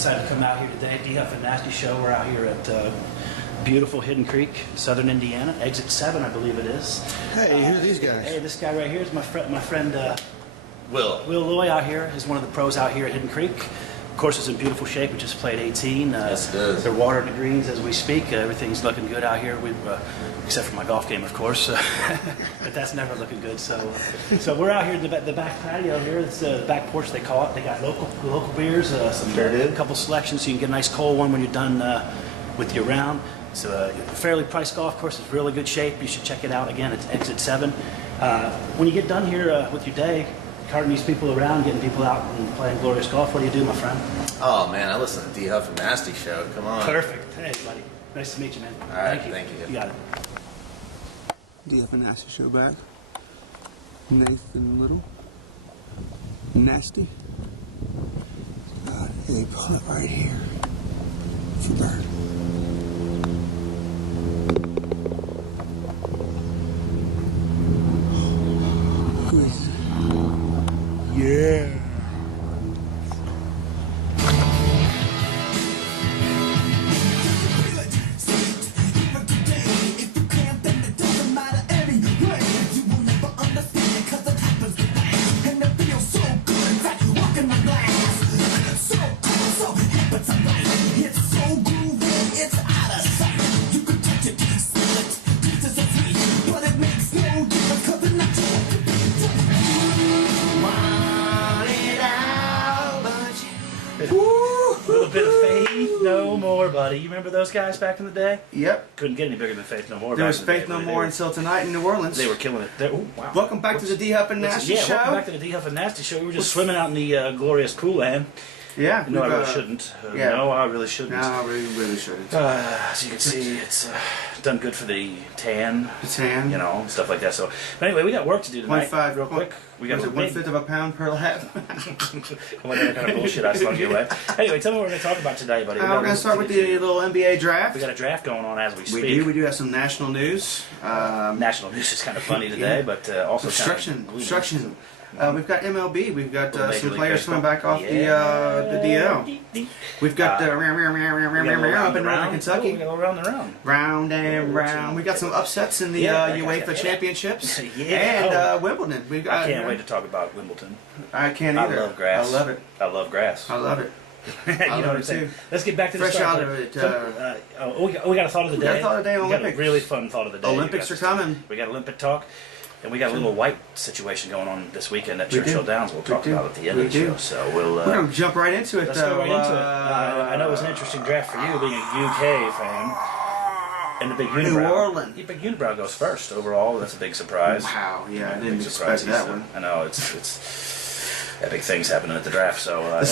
decided to come out here today. D-Huff and Nasty Show. We're out here at beautiful Hidden Creek, Southern Indiana. Exit 7, I believe it is. Hey, who are these guys? Hey, this guy right here is my friend Will Loy out here. Is one of the pros out here at Hidden Creek. Of course, it's in beautiful shape. We just played 18. Yes, it is. They're watering the greens as we speak. Everything's looking good out here. We've, except for my golf game, of course. But that's never looking good. So we're out here in the back patio here. It's the back porch, they call it. They got local beers, a couple selections, so you can get a nice cold one when you're done with your round. It's a fairly priced golf course. It's really good shape. You should check it out. Again, it's Exit 7. When you get done here with your day, carting these people around, getting people out and playing glorious golf, what do you do, my friend? Oh, man, I listen to D-Huff and Nasty Show. Come on. Perfect. Hey, buddy. Nice to meet you, man. All right, thank you. You got it. D-Huff and Nasty Show back. Nathan Little. Nasty. God, they pull it right here. It's a bird. Who is it? Yeah. Bit of Faith No More, buddy. You remember those guys back in the day? Yep. Couldn't get any bigger than Faith No More. There was Faith No More until tonight in New Orleans. They were killing it. Ooh, wow. Welcome back to the D-Huff and Nasty Show. Welcome back to the D-Huff and Nasty Show. We were just swimming out in the glorious pool land. Yeah. No, I really shouldn't. Yeah. No, I really shouldn't. No, I really shouldn't. As you can see, it's done good for the tan. The tan. You know, stuff like that. So, but anyway, we got work to do tonight. 1.5 real quick. We got 1/5 of a pound per lap. Whatever kind of bullshit I slung you away. Anyway, tell me what we're going to talk about today, buddy. We're going to start with the little NBA draft. We got a draft going on as we speak. We do have some national news. National news is kind of funny today, but also obstruction. Obstruction. We've got MLB. We've got some players Baseball. coming back off the DL. We've got up in Northern Kentucky. We go around the round. Round and round. We got some upsets in the UEFA Championships and Wimbledon. I can't wait to talk about Wimbledon. I can't either. I love grass. I love it. I love grass. I love it. You know what I'm saying? Let's get back to the fresh start. out of it. We got a thought of the day. We got a thought of the day on Olympics. Olympics. A really fun thought of the day. Olympics are coming. We got Olympic talk. And we got a little white situation going on this weekend at Churchill Downs. We'll talk about at the end of the show. So we're going to jump right into it. Let's go right into it. I know it was an interesting draft for you, being a UK fan. And the big unibrow. New Orleans. The big unibrow goes first overall. That's a big surprise. Wow, yeah, I didn't expect that one. I know it's epic things happening at the draft. So the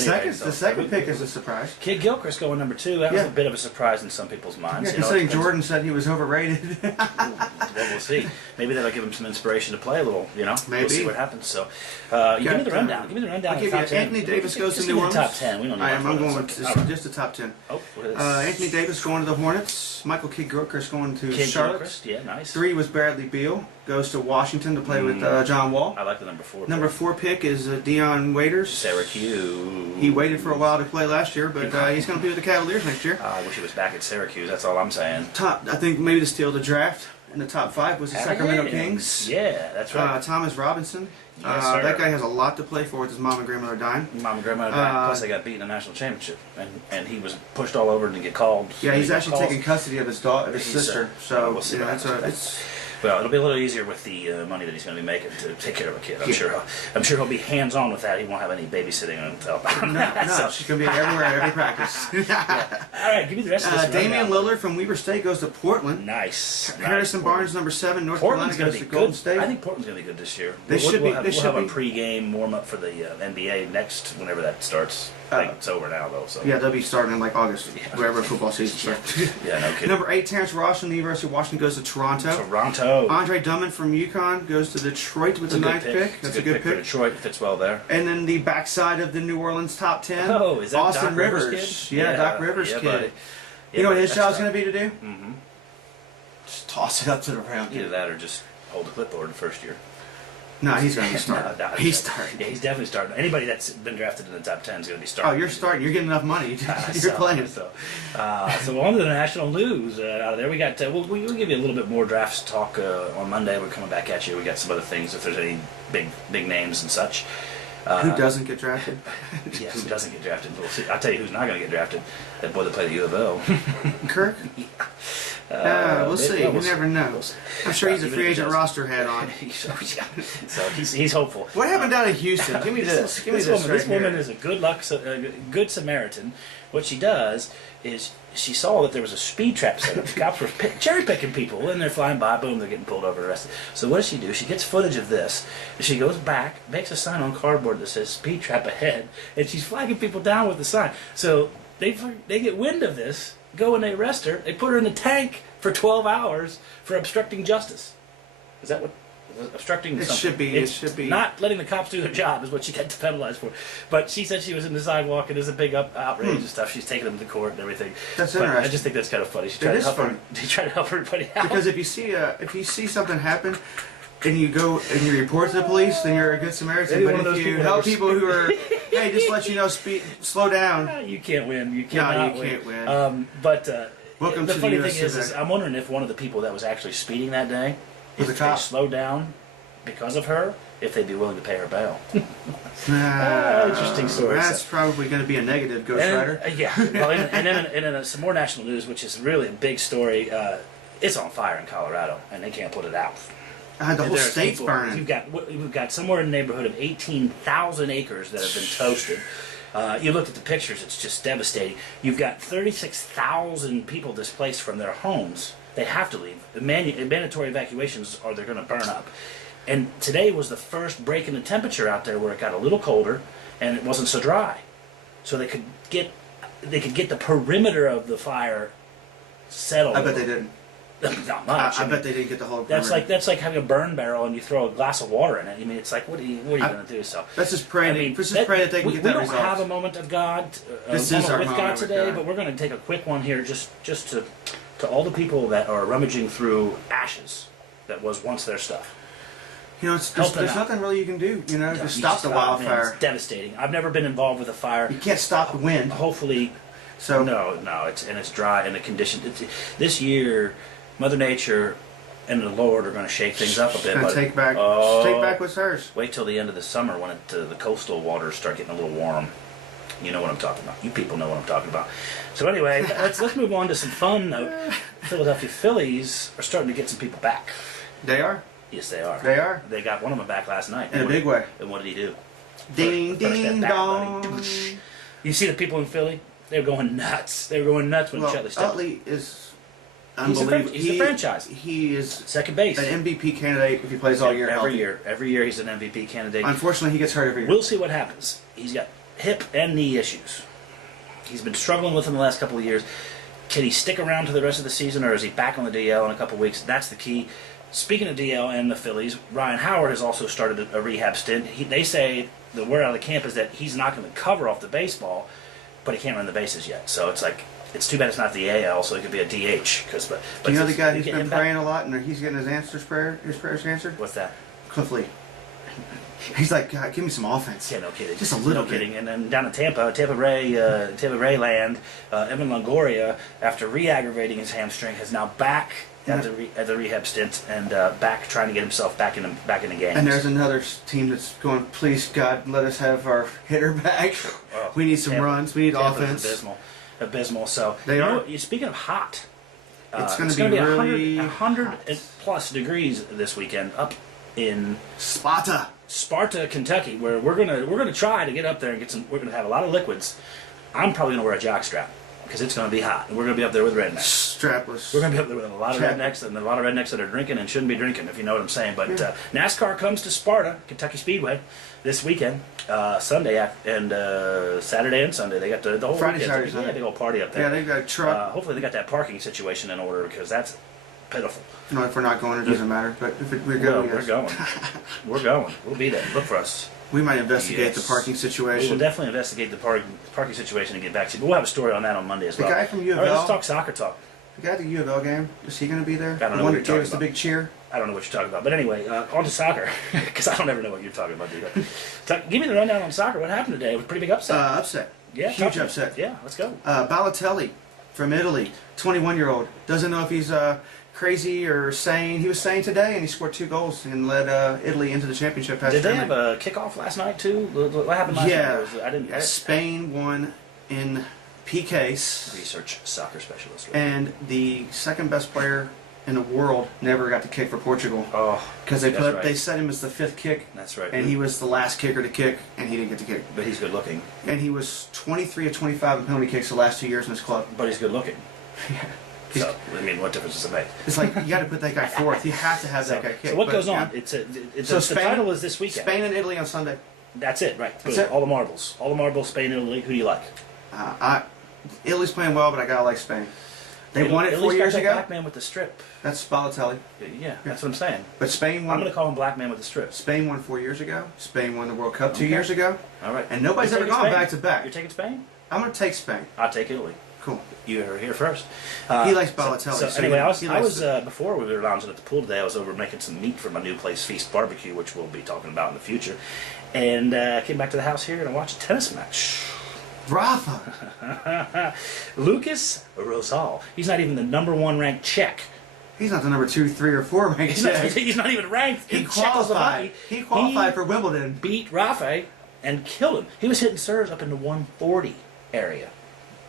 second pick is a surprise. Kid Gilchrist going number 2. That was a bit of a surprise in some people's minds. Yeah, considering Jordan said he was overrated. Well, we'll see. Maybe that'll give him some inspiration to play a little. You know, maybe. We'll see what happens. So, give me the rundown. Give me the rundown. I'll give you Anthony Davis goes to New Orleans. Top 10. We don't need I'm going with just the top 10. Oh, Anthony Davis going to the Hornets. Michael Kidd Gilchrist going to Charlotte. Gilchrist, yeah, nice. 3 was Bradley Beal. Goes to Washington to play with John Wall. I like the number 4. Number 4 pick is Deion Waiters. Syracuse. He waited for a while to play last year, but he's going to be with the Cavaliers next year. I wish he was back at Syracuse. That's all I'm saying. I think maybe the steal of the draft in the top 5 was the Sacramento Kings. Yeah, that's right. Thomas Robinson. Yes, sir. That guy has a lot to play for with his mom and grandmother dying. Mom and grandmother dying. Plus, they got beat in the national championship, and he was pushed all over to get called. Yeah, he's actually taking custody of his sister. So we'll see. Well, it'll be a little easier with the money that he's going to be making to take care of a kid. I'm sure he'll be hands-on with that. He won't have any babysitting on himself. No, she's going to be everywhere at every practice. Yeah. All right, give me the rest of this. Damian Lillard from Weber State goes to Portland. Nice. Harrison Barnes, number 7, North Portland's Carolina goes to Golden State. I think Portland's going to be good this year. We'll have a pre-game warm-up for the NBA next, whenever that starts. I think it's over now, though. So. Yeah, they'll be starting in like August, wherever football season starts. Yeah, no kidding. Number 8, Terrence Ross from the University of Washington goes to Toronto. Andre Drummond from UConn goes to Detroit with the 9th pick. That's a good pick. For Detroit, fits well there. And then the backside of the New Orleans top 10. Oh, is that Austin Doc Rivers? Kid? Yeah, Doc Rivers kid. Buddy. You know what his job's going to be to do? Mm-hmm. Just toss it up to the round. Either that or just hold the clipboard the first year. No, he's going to be starting. No, he's starting. Yeah, he's definitely starting. Anybody that's been drafted in the top 10 is going to be starting. Oh, you're starting. You're getting enough money. You're playing. So on to the national news out of there. We got. We'll give you a little bit more drafts talk on Monday. We're coming back at you. We got some other things if there's any big names and such. Who doesn't get drafted? Yeah, who doesn't get drafted? We'll see. I'll tell you who's not going to get drafted. That boy that played at U of L. Kirk? We'll see. You never know. I'm sure he's a free agent roster hat on. So he's hopeful. What happened down in Houston? Give me this. Give me this. This woman is a good Samaritan. What she does is she saw that there was a speed trap set up. The cops were cherry picking people, and they're flying by. Boom, they're getting pulled over, arrested. So what does she do? She gets footage of this. She goes back, makes a sign on cardboard that says "speed trap ahead," and she's flagging people down with the sign. So they get wind of this, go and they arrest her. They put her in a tank for 12 hours for obstructing justice. Is that what? Obstructing something. It should be not letting the cops do their job is what she got penalized for. But she said she was in the sidewalk and there's a big outrage and stuff. She's taking them to court and everything. That's but interesting. I just think that's kind of funny. She tried to help everybody out. Because if you see something happen and you go and you report to the police, then you're a good Samaritan. Maybe But if you help people who are, hey, just let you know, slow down. You can't win. You cannot you can't win. Welcome the to funny the thing is I'm wondering if one of the people that was actually speeding that day, was if a cop. they slowed down because of her, if they'd be willing to pay her bail. Interesting story. That's probably going to be a negative, Ghost Rider. Yeah. Well, and then some more national news, which is really a big story. It's on fire in Colorado, and they can't put it out. The whole state's burning. We've got somewhere in the neighborhood of 18,000 acres that have been toasted. You looked at the pictures; it's just devastating. You've got 36,000 people displaced from their homes. They have to leave. The mandatory evacuations, or they're going to burn up. And today was the first break in the temperature out there where it got a little colder and it wasn't so dry. So they could get the perimeter of the fire settled. I bet they didn't. Not much. I bet they didn't get the whole perimeter. That's like having a burn barrel and you throw a glass of water in it. I mean, it's like, what are you going to do? So let's just pray. Let's just pray that they can get that resolved. We don't have a moment of God, this is our with moment God today, but we're going to take a quick one here, just to all the people that are rummaging through ashes that was once their stuff. You know, there's nothing really you can do. You know, to stop the wildfire. Man, it's devastating. I've never been involved with a fire. You can't stop the wind. Hopefully, so no. It's dry and the condition. This year, Mother Nature and the Lord are going to shake things up a bit. Take back what's hers. Wait till the end of the summer when the coastal waters start getting a little warm. You know what I'm talking about. You people know what I'm talking about. So anyway, let's move on to some fun. Philadelphia Phillies are starting to get some people back. They are. Yes, they are. They are. They got one of them back last night. In a big way. And what did he do? Ding, ding, dong. You see the people in Philly? They were going nuts. They were going nuts when Utley stepped. Utley is unbelievable. He's the franchise. He is second base. An MVP candidate if he plays all year. Every year he's an MVP candidate. Unfortunately, he gets hurt every year. We'll see what happens. He's got hip and knee issues. He's been struggling with them the last couple of years. Can he stick around to the rest of the season, or is he back on the DL in a couple of weeks? That's the key. Speaking of DL and the Phillies, Ryan Howard has also started a rehab stint. They say the word out of the camp is that he's not going to cover off the baseball, but he can't run the bases yet. So it's like, it's too bad it's not the AL, so it could be a DH. But you know the guy who's been praying a lot and he's getting his prayers answered? What's that? Cliff Lee. He's like, God, give me some offense. Yeah, no kidding. Just a little bit. Kidding. And then down in Tampa Ray land, Evan Longoria, after re-aggravating his hamstring, is now back at the rehab stint and back trying to get himself back in the game. And there's another team that's going, please God, let us have our hitter back. We need some runs. We need offense. Abysmal. So they are. Speaking of hot, it's going to be really 100 plus degrees this weekend up in Sparta, Kentucky, where we're gonna try to get up there and get some. We're gonna have a lot of liquids. I'm probably gonna wear a jock strap because it's gonna be hot, and we're gonna be up there with rednecks. Strapless. We're gonna be up there with a lot of rednecks, and a lot of rednecks that are drinking and shouldn't be drinking, if you know what I'm saying. But NASCAR comes to Sparta, Kentucky Speedway, this weekend, Sunday and Saturday and Sunday. They got the whole Friday, weekend. Saturday, Sunday. Big old party up there. Yeah, they've got a truck. Hopefully, they got that parking situation in order because that's pitiful. No, if we're not going, it doesn't matter. But if we're going, we're going. We're going. We'll be there. Look for us. We might investigate the parking situation. We will definitely investigate the parking situation and get back to you. But we'll have a story on that on Monday as well. The guy from U of All right, L. let's talk soccer talk. The guy at the U of L game, is he going to be there? I don't know the one what that you're gave us talking the big cheer? I don't know what you're talking about. But anyway, on to soccer, because I don't ever know what you're talking about, dude. Give me the rundown on soccer. What happened today? It was a pretty big upset. Upset. Yeah, huge upset. Yeah, let's go. Balotelli from Italy, 21-year-old, doesn't know if he's crazy or sane. He was sane today, and he scored 2 goals and led Italy into the championship. Did they have a kickoff last night too? What happened last night? I didn't. Spain won in PKs. Research soccer specialist. Right? And the second best player in the world never got to kick for Portugal. Oh, because they set him as the 5th kick. That's right. And he was the last kicker to kick, and he didn't get to kick. But he's good looking. And he was 23 of 25 in penalty kicks the last 2 years in his club. But he's good looking. Yeah. So, I mean, what difference does it make? It's like, you got to put that guy fourth. You have to have that guy kick. So what goes on? Yeah. The title is this weekend. Spain and Italy on Sunday. That's it, right. That's it. All the marbles. All the marbles, Spain, Italy. Who do you like? Italy's playing well, but I got to like Spain. They won it 4 years ago. Black man with the strip. That's Balotelli. Yeah, that's what I'm saying. But Spain won. I'm going to call him black man with the strip. Spain won 4 years ago. Spain won the World Cup 2 years ago. All right. And nobody's ever gone back to back. You're taking Spain? I'm going to take Spain. I'll take Italy. Cool. You were here first. He likes Balotelli. So anyway, I was before we were lounging at the pool today, I was over making some meat for my new place, Feast Barbecue, which we'll be talking about in the future. And I came back to the house here and I watched a tennis match. Rafa. Lucas Rosal. He's not even the #1 ranked Czech. He's not the number 2, 3, or 4 ranked Czech. He's not even ranked. He qualified. He qualified for Wimbledon. Beat Rafael and killed him. He was hitting serves up in the 140 area.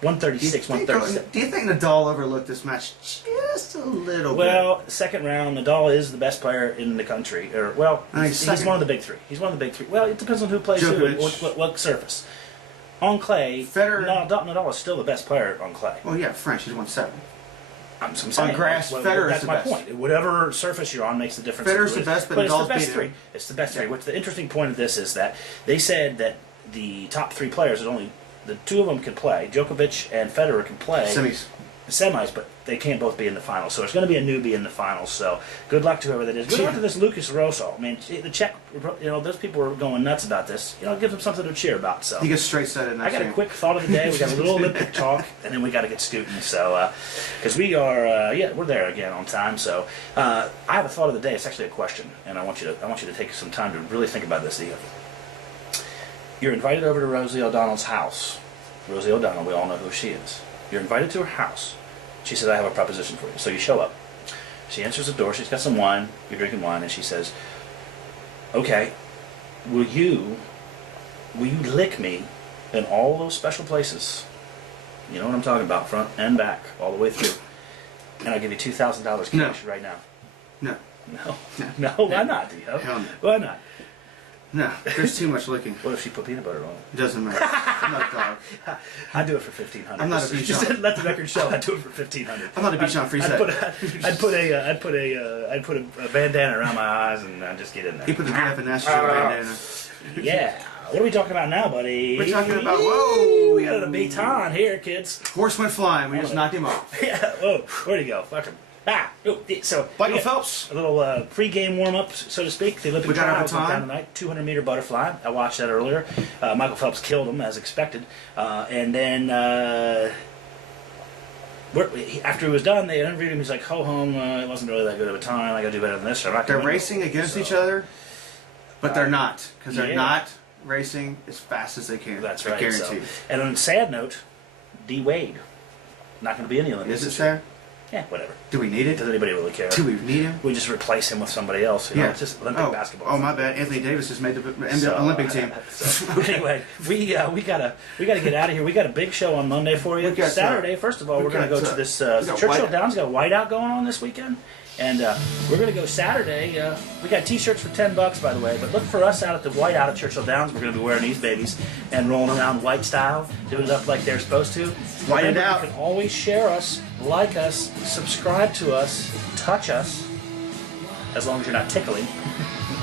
136, 137. Do you think Nadal overlooked this match just a little bit? Well, second round, Nadal is the best player in the country. Or he's one of the big 3. He's one of the big 3. Well, it depends on who plays who and what surface. On clay, Nadal is still the best player on clay. Well, yeah, French. He's won 7. I'm saying, on grass, Federer's that's the my best. point. Whatever surface you're on makes the difference. Federer's the best, but it's the Nadal's best beating 3. him. It's the best 3. What's the interesting point of this is that they said that the top 3 players, only the 2 of them can play. Djokovic and Federer can play semis, but they can't both be in the finals. So it's going to be a newbie in the finals. So good luck to whoever that is. Good luck to this Lucas Rosal. I mean, the Czech, those people are going nuts about this. Give them something to cheer about. So he gets straight set in that I got a quick thought of the day. We got a little Olympic talk, and then we got to get scooting. So because we are, we're there again on time. So I have a thought of the day. It's actually a question, and I want you to take some time to really think about this. You're invited over to Rosie O'Donnell's house. Rosie O'Donnell, we all know who she is. You're invited to her house. She says, I have a proposition for you. So you show up. She answers the door. She's got some wine. You're drinking wine. And she says, okay, will you lick me in all those special places? You know what I'm talking about, front and back, all the way through. And I'll give you $2,000 cash right now. No. No, why not, Dio? Hell no. Why not? No, there's too much licking. What if she put peanut butter on it? It doesn't matter. I'm not a dog. I'd do it for $1,500. I'm not a beach on. Let the record show. I'd do it for $1,500. I'm not a beach on free set. I'd put a bandana around my eyes and I'd just get in there. He put the DF and National bandana. Yeah. What are we talking about now, buddy? We're talking about we got a baton here, kids. Horse went flying. We just knocked him off. Yeah. Whoa. Where'd he go? Fuck him. So Michael Phelps, a little pre-game warm-up, so to speak. The Olympic trials went down tonight. 200-meter butterfly. I watched that earlier. Michael Phelps killed him as expected, and then after he was done, they interviewed him. He's like, "Ho hum, it wasn't really that good of a time. I got to do better than this." They're racing against each other, but they're not because they're not racing as fast as they can. That's right. I guarantee. And on a sad note, D. Wade not going to be in the Olympics. Is it sad? Yeah, whatever. Do we need it? Does anybody really care? Do we need him? We just replace him with somebody else. You know? It's just Olympic basketball. Oh, my bad. Anthony Davis has made the Olympic team. Anyway, we gotta get out of here. We got a big show on Monday for you. Saturday, first of all, we're gonna go to this Churchill Downs. Got a whiteout going on this weekend, and we're gonna go Saturday. We got T-shirts for $10, by the way. But look for us out at the whiteout at Churchill Downs. We're gonna be wearing these babies and rolling around white style, doing it up like they're supposed to. White it out. You can always share us, like us, subscribe to us, touch us, as long as you're not tickling.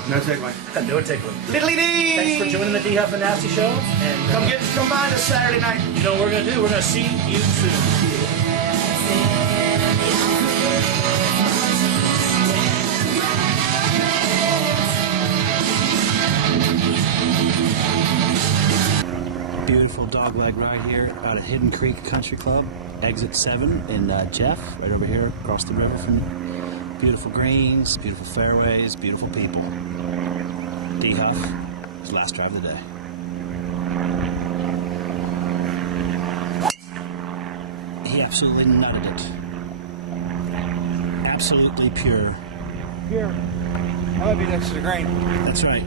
No tickling. No tickling. Diddly-dee! Thanks for joining the D Huff and Nasty Show. And come by this Saturday night. You know what we're gonna do? We're gonna see you soon. Beautiful dogleg ride here out at Hidden Creek Country Club, exit 7 in Jeff, right over here across the river from Beautiful greens, beautiful fairways, beautiful people. D Huff, his last drive of the day. He absolutely nutted it. Absolutely pure. Here. I might be next to the grain. That's right.